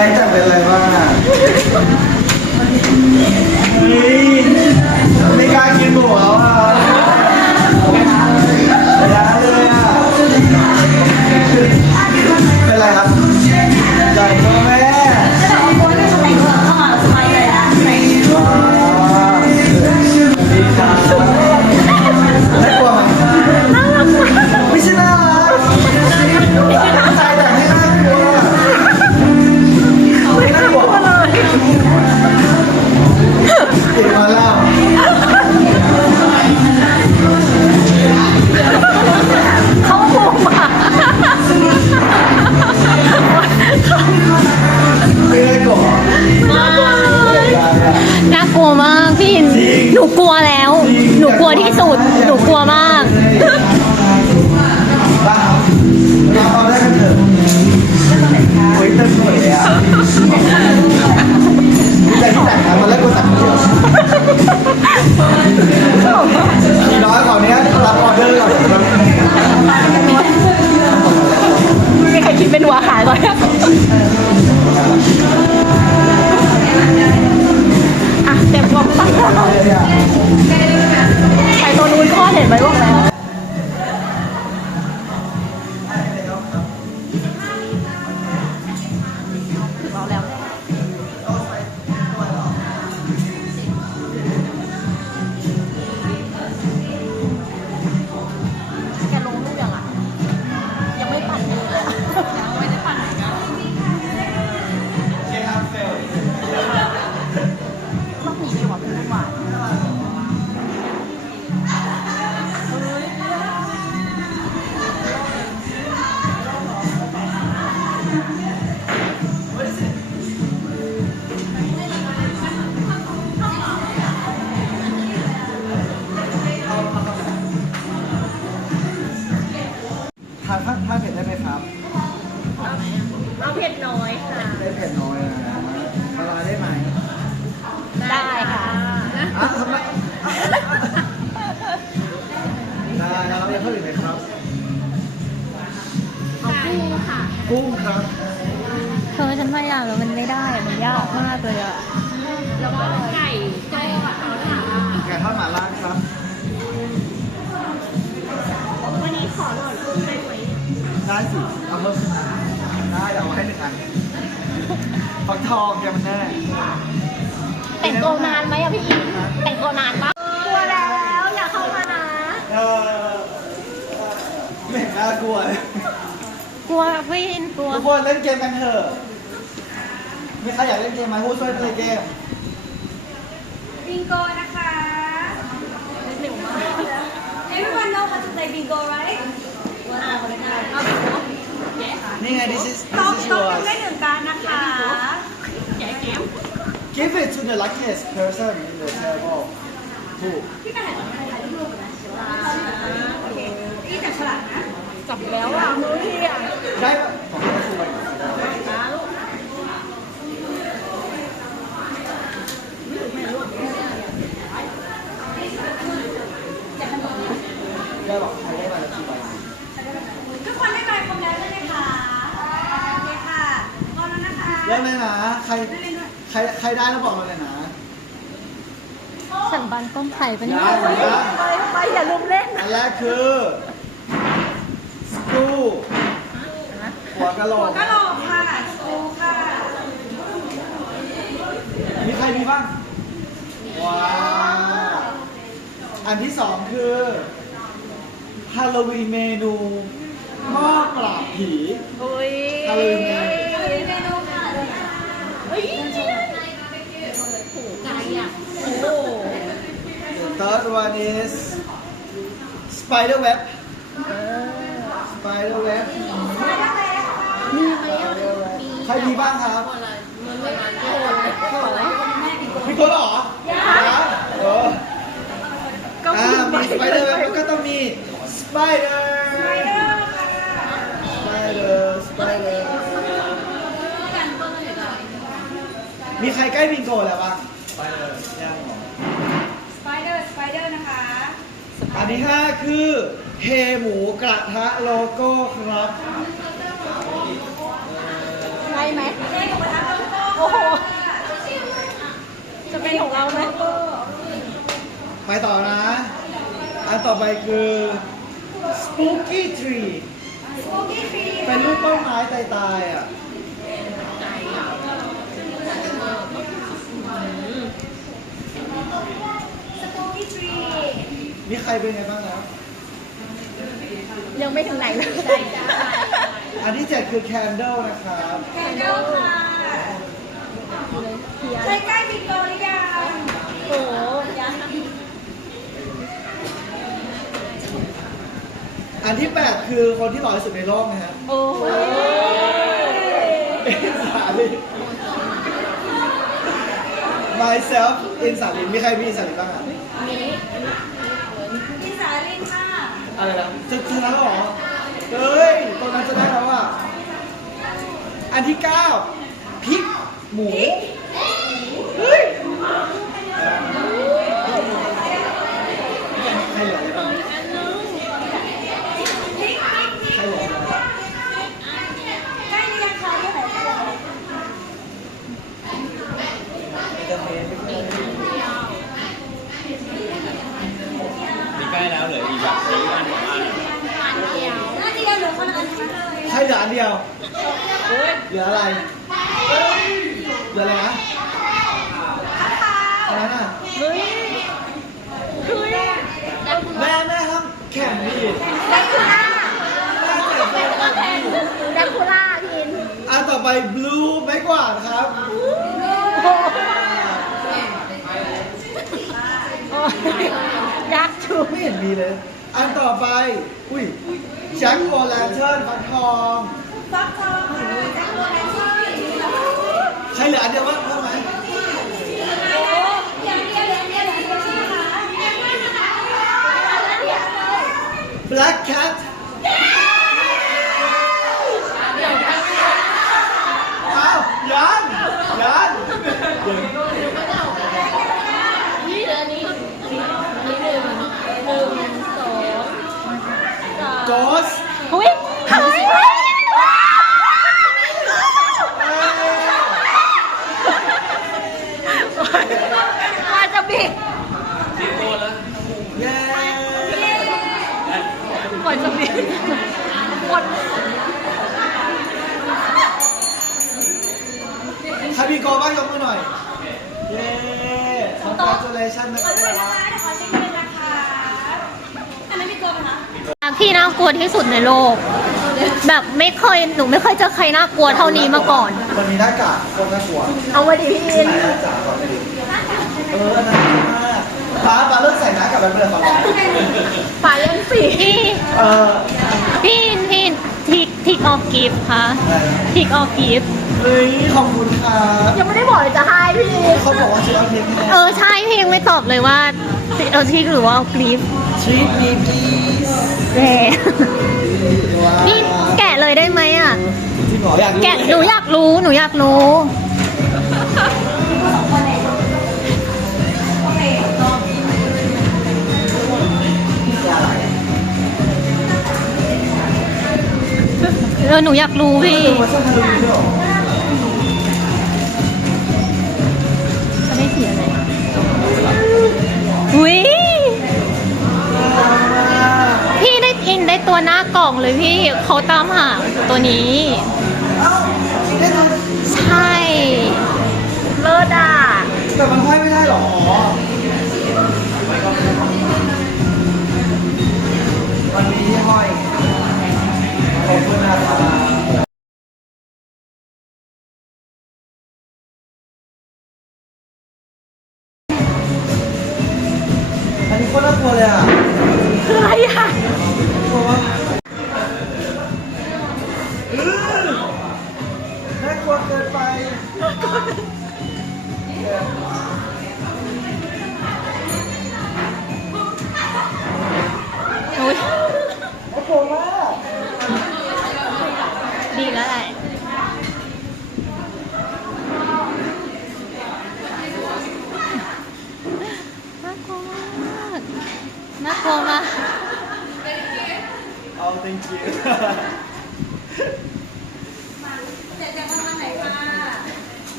รจะเป็นอะไรบ้างอะเฮ้ยไม่กล้ากินหมูแล้วอ่ เธอฉันพยายามแล้วมันไม่ได้อะมันยากมากเลยอะแล้วก็ไก่โจ้ค่ะไก่ทอดหม่าล่าครับ วันนี้ขอโหลดกุ้งได้ไหมได้สิเอาเพิ่มขึ้นมาได้เดี๋ยวเอามาให้หนึ่งอันฟักทองแกมันแน่แต่งตัวนานไหมอะพี่อิงแต่งตัวนานปะกลัวแล้วอย่าเข้ามานะเออไม่เห็นน่ากลัวเลยกลัวพี่อินกลัวทุกคนเล่นเกมกันเถอะ มีใครอยากเล่นเกมไหมพูดช่วยเล่นเกมบิงโกนะคะ Everyone know how to play bingo right นี่ไง this is ต้อง this is ต้อง yours ได้หนึ่งการนะคะ give it to the luckiest person in the table ถูกโอเคนี่จับฉลากนะ จับแล้วอะมือพี่อะได้ปะของเราช่วยได้บอกใครได้มาแล้วชูใบสิ ทุกคนได้ใบคอมแล้วใช่ไหมคะโอเคค่ะพร้อมแล้วนะคะ เริ่มเลยนะ ใคร ใคร ใครได้แล้วบอกเราเลยนะสันบันต้มไข่เป็นยังยังไปไปอย่าลืมเล่นอันแรกคือ สกรูหัวกะโหลหัวกกะโหลกค่ะสูค่ะ มีใครมีบ้าง ว้าว อันที่สองคือฮาโลวีนเมนูหม้อปราบผีอุ้ยฮาโลวีนเมนูเมนูค่ะ เฮ้ยโอ้ไก่อะโอ้ The third one is spider web spider web มีไหมอะใครมีบ้างครับมันไม่โอ้ยมีคนเหรอยังเออก็อ่ามี spider web แล้วก็ต้องมี spider spider spider มีใครใกล้บิงโกแล้วบ้างไปเลยแย่งหมอสไปเดอร์สไปเดอร์นะคะอันที่ห้าคือเฮหมูกระทะโลโก้ครับใช่ไหมเจ๊กับกระทะโลโก้จะเป็นของเราไหมไปต่อนะ อันต่อไปคือ Spooky Tree สปูกี้ฟรีเป็นรูปต้นไม้ตายๆอะ มีใครเป็นไงบ้างแล้ว ยังไม่ถึงไหนเลยอันที่เจ็ดคือ candle นะครับแคนเดลค่ะใกล้ใกล้ๆบิงโกหรือยังโอ้โหอันที่แปดคือคนที่หล่อที่สุดในโลกนะฮะโอ้โหเอ็นสาลิน myself เอ็นสาลินมีใครมีเอ็นสาลินบ้างอะ พี่สาลินค่ะ อะไรนะจะชนะแล้วเหรอ เฮ้ยตอนนั้นจะได้แล้วอะ อันที่เก้าพริกหมู เฮ้ยใครเหลืออะไรบ้างใครเหลืออะไรบ้าง ใกล้หรือยังคะเดี๋ยวไหนคะ มีใกล้แล้วเหลืออีกแบบนี้อันสองอัน น่าจะยังเหลือคนละอันทั้งนั้นเลย ใครเหลืออันเดียว เหลืออะไร เหลืออะไรนะอันนั้นอะ เฮ้ยเฮ้ยแม่แม่ห้ามแข่งดิแบ็คคูล่าแดกคูล่าพินอันต่อไป blue ไม้กวาดครับยักษ์ชูไม่เห็นมีเลย อันต่อไป อุ้ยแจ็คโอแลนเทิร์นฟักทองฟักทองค่ะแจ็คโรแลนเทิร์นใช่เหลืออันเดียวบ้างเพิ่มไหม โอ้ยังเดียวยังเดียวยังเดียวใช่ไหมคะยังไม่นะคะยังเดียวเลย black cat อ้าวยังยัง นี่อันนี้นี่หนึ่งหนึ่งสองสาม ghost อุ้ยเฮ้ยว่าจะบิด สิบตัวแล้ว เย้ กว่าจะบิดหมด ใครมีโกบ้างยกมือหน่อย เย้ congratulation นะค ขอ รั โทษนะคะ บ เดี๋ยวขอเช็คเงินนะคะอันนั้นมีตัวไหมคะ ที่น่ากลัวที่สุดในโลก แบบไม่เคยหนูไม่เคยเจอใครน่ากลัวเท่านี้มาก่อน คนนี้หน้ากากคนน่ากลัวเอามาดิพี่อินไหนหน้ากากก่อนไปดิเอออันนั้นดีมากป้าป้าเลิกใส่หน้ากากแบบเพื่อนเขาแล้วฝายังสีพี่เออพี่อินพี่อินทิกทิกออฟกิฟค่ะทิกออฟกิฟเฮ้ยขอบคุณครับยังไม่ได้บอกเลยจะให้พี่เขาบอกว่าชื่อเอาเทคแน่เออใช่พี่ยังไม่ตอบเลยว่า เอาทิกหรือว่าเอากรีฟ treat me please แหมว้าวนี่แกะเลยได้ไหมอะจริงเหรออยากรู้แกะหนูอยากรู้ หนูอยากรู้ เออ หนูอยากรู้พี่เป็นเวอร์ชันฮาโลวีนด้วยเหรอ องเลยพี่เขาตามหาตัวนี้ ใช่เลิศอะแต่มันห้อยไม่ได้หรอวันนี้ห้อยขอบคุณนะครับอันนี้โคตรน่ากลัวเลยอะ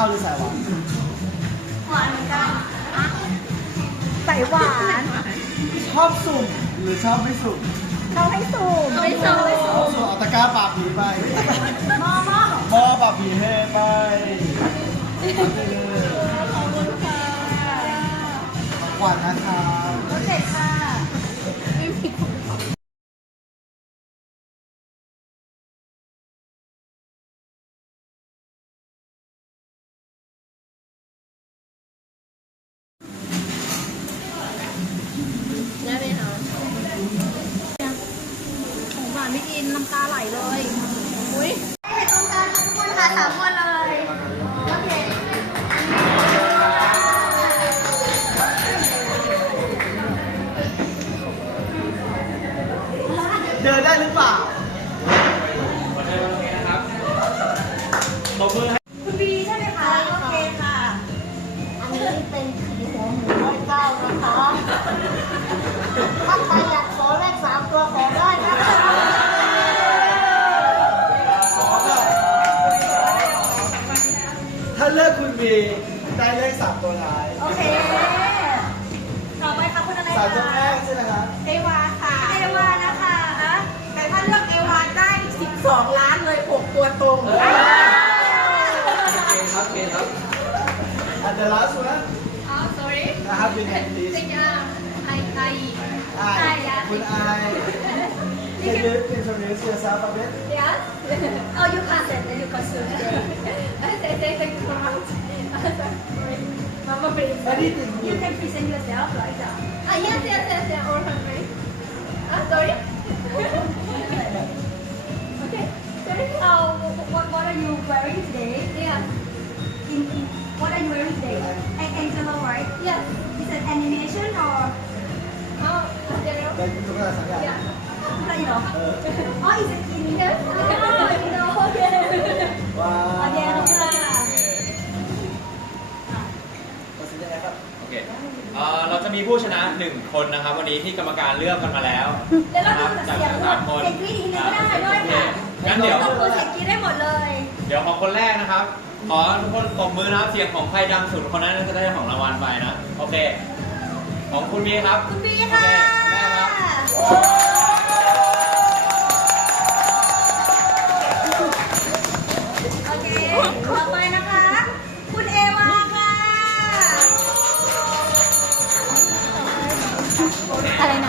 ข้าวหรือสายหวานหวานเหมือนกันใส่หวานชอบสุ่มหรือชอบไม่สุ่มเขาให้สูงไม่ชอบไม่ชชออบบสุ่มเอาตะกร้าปราบผีไปมอมอหม้อปราบผีให้ไปเอาไปเลยขอบคุณค่ะหวานนะครัามคนเลยโอเคเดินได้หรือเปล่า ได้เลขสามตัวท้ายโอเค ต่อไปค่ะคุณอะไรสาคะมตัวแรกใช่ไหมครับเอวาค่ะ เอวานะคะแต่ถ้าเลือกเอวาได้ 12 ล้านเลย 6 ตัวตรงครับเกครับ And the last one Oh sorry I have been at this I I ไอคุณไอ Can you introduce yourself a bit Yes Oh you can't say that you can say I say say thank Mama presents. You can present yourself like that. Ah, yes, yes, yes, yes. Or her friend. Ah, sorry. okay. Sorry. Uh, what, what are you wearing today? Yeah. In, in, what are you wearing today? An Angelo, right? Yes. Is it animation or? Oh, Angelo. Yeah. You know. oh, is it in here? Oh, no. Okay. Wow. มีผู้ชนะหนึ่งคนนะครับ วันนี้ที่กรรมการเลือกกันมาแล้วเดี๋ยวเรานะคดูรับแต่จากเสียงสามคนเสียงกรี๊ดอีกนิดก็ได้ด้วยค่ะโอเคงั้นเดี๋ยวต้องดูเสียงกรี๊ดได้หมดเลย เดี๋ยวของคนแรกนะครับ ขอทุกคนตบมือนะครับเสียงของใครดังสุดคนนั้นจะได้ของรางวัลไปนะ โอเค ของคุณบีครับ คุณบีโอค่ะเคแม่ครับ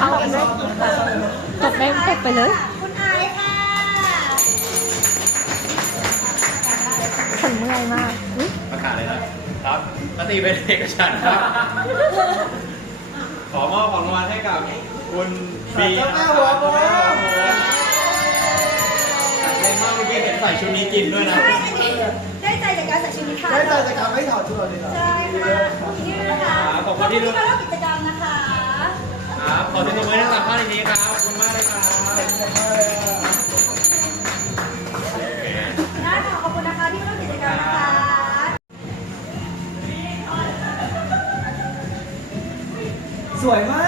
อะไรนะจบได้จบไปเลยคุณอซ์ค่ะฉันเมื่อยมากอุ๊ยประกาศเลยนะครับมติเป็นเอกฉันท์ครับ ขอมอบของรางวัลให้กับคุณบีนะครับสามเจ้าแม่หัวโบราณเก่งมากเมื่อกี้เห็นใส่ชุดนี้กินด้วยนะ ได้ใจจากการใส่ชุดนี้ค่ะได้ใจจากการไม่ถอดชุดเลยเหรอใช่ค่ะนี่นะคะขอบคุณที่ที่มาร่วมกิจ ขอเสียงปรบมือให้ทั้งสามท่านในนี้ครับ ขอบคุณมากเลยครับได้ค่ะขอบคุณนะคะที่มาร่วมกิจกรรมนะคะสวยมาก